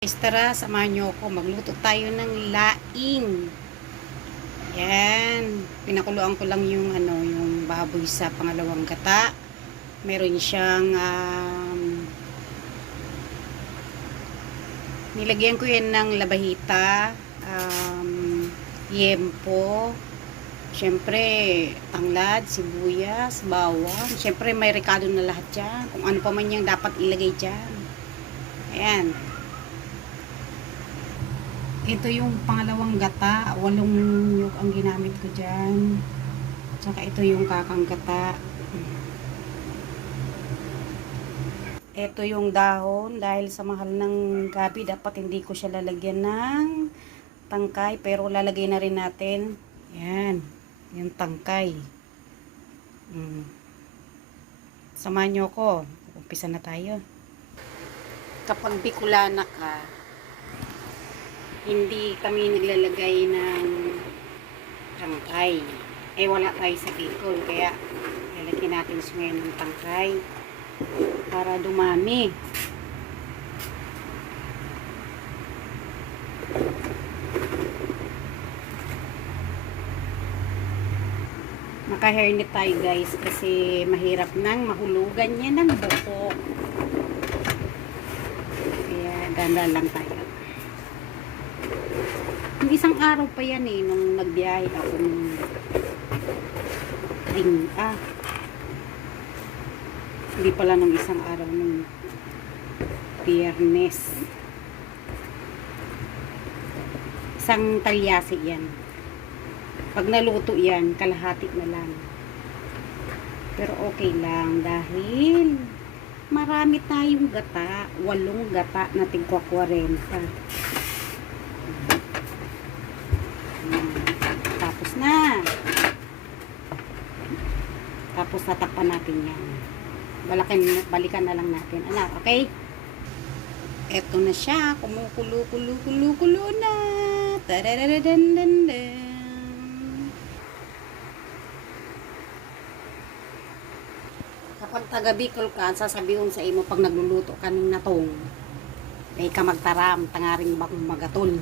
Guys, tara, samahan nyo ako. Magluto tayo ng laing. Yan. Pinakuluan ko lang yung, yung baboy sa pangalawang gata. Meron siyang, nilagyan ko yan ng labahita, yempo, syempre, tanglad, sibuyas, bawang. Syempre, may rekado na lahat dyan. Kung ano pa man yung dapat ilagay dyan. Ayan. Ito yung pangalawang gata, 8 nyug ang ginamit ko dyan. Tsaka ito yung kakang gata. Ito yung dahon, dahil sa mahal ng gabi, dapat hindi ko siya lalagyan ng tangkay, pero lalagay na rin natin. Yan, yung tangkay. Samahan nyo ko, umpisa na tayo. Kapag Bicolana ka, hindi kami naglalagay ng tangkay. Wala tayo sa Bicol, kaya lalagyan natin ngayon ng tangkay para dumami. Maka-hairnet tayo guys, kasi mahirap nang mahulugan niya ng buhok. Kaya ganda lang tayo. Yung isang araw pa yan nung nagbiyahe ako hindi pala nung isang araw, nung Biyernes. Isang talyasi yan. Pag naluto yan, kalahati na lang. Pero okay lang dahil marami tayong gata, 8 gata na tigwa 40. Tapos na. Tapos tatakpan natin yan. Balikan na lang natin. Okay? Eto na siya. Kumukulo na. Tarararadandandan. Kapag taga Bicol ka, sasabihin sa imo pag nagluluto ka ng natong, ay ka magtaram, tangaring magatol.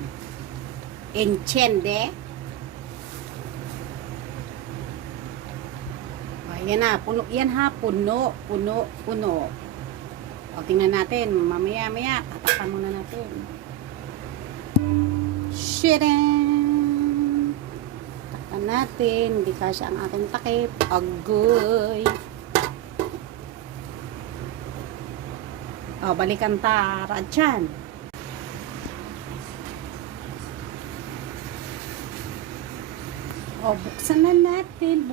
Enchende. Ayan na, puno yan ha, puno. O, tingnan natin, mamaya, tatakpan muna natin. Shitang! Takpan natin, hindi kasya ang aking takip. Agoy! O, balikan tara dyan. O, buksan na natin.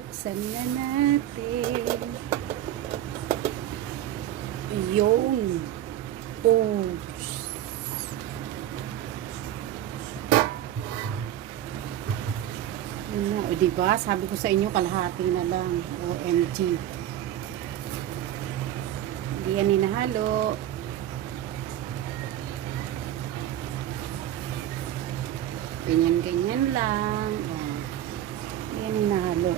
Yun. Oops. O, diba? Sabi ko sa inyo, kalahati na lang. OMG. Hindi yan hinahalo. Ganyan lang. O. Yan hinahalo.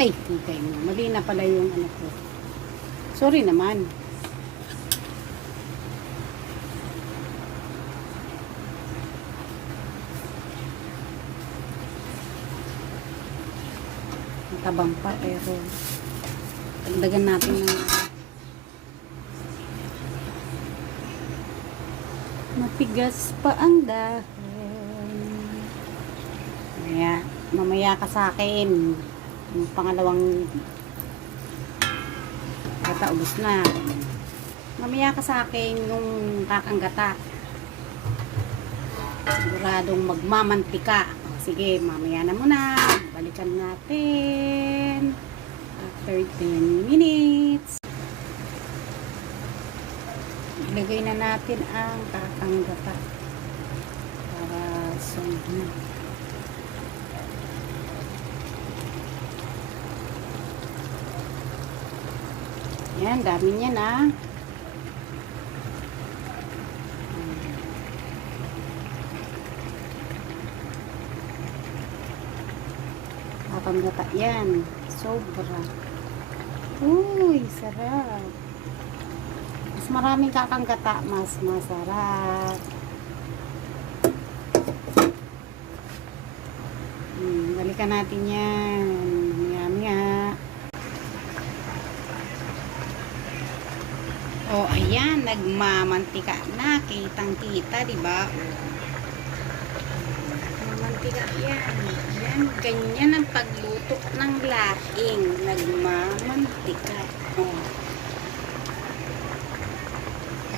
Ay, hintay mo. Mali na pala yung ano ko. Sorry naman. Tabang pa, pero dagdagan natin ng matigas pa ang dahon. Mamaya ka sa akin. Yung pangalawang gata, ubos na. Mamaya ka sa akin yung kakanggata. Siguradong magmamantika. Sige, mamaya na muna. Balikan natin after 10 minutes. Ilagay na natin ang kakanggata para sunod na. Yan, dami niya na. Kakanggata yan. Sobra. Uy, sarap. Mas maraming kakanggata, mas masarap. Balikan natin yan. Maya-maya. Oh, ayan, nagmamantika na. Kitang-kita, di ba? Mamantika yan. Ayan, ganyan ang pagluto ng laing. Nagmamantika. Oh.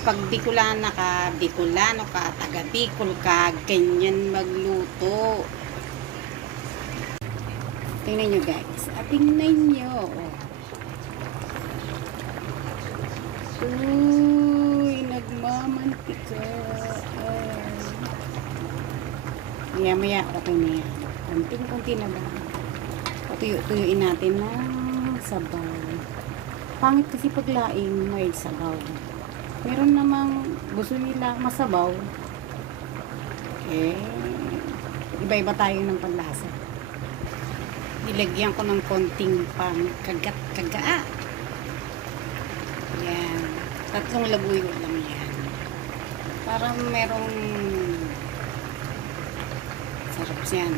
Pag Bicolana ka, Bicolano ka, taga Bicol ka, ganyan magluto. Tingnan nyo guys. Tingnan nyo. Uy, nagmamantika. Maya-maya, okay na yan. Kunting-kunti na ba? Tuyo-tuyuin natin ng sabaw. Pangit kasi paglaing may sabaw. Meron namang gusto nila masabaw. Iba-iba tayo ng panlasa. Ilagyan ko ng konting kagat-kaga. Yan. 3 labuyo lang yan. Para merong sarap yan.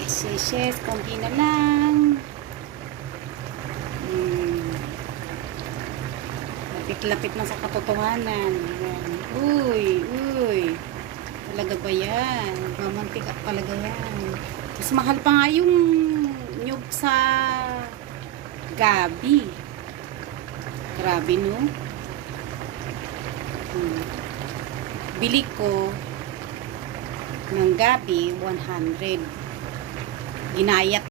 Yes. Konti na lang. Lapit-lapit na sa katotohanan. Yan. Uy. Talaga ba yan? Mamantika talaga yan. Mas mahal pa nga yung nyug sa gabi. Grabe, no? Bili ko ng gabi 100. Ginayat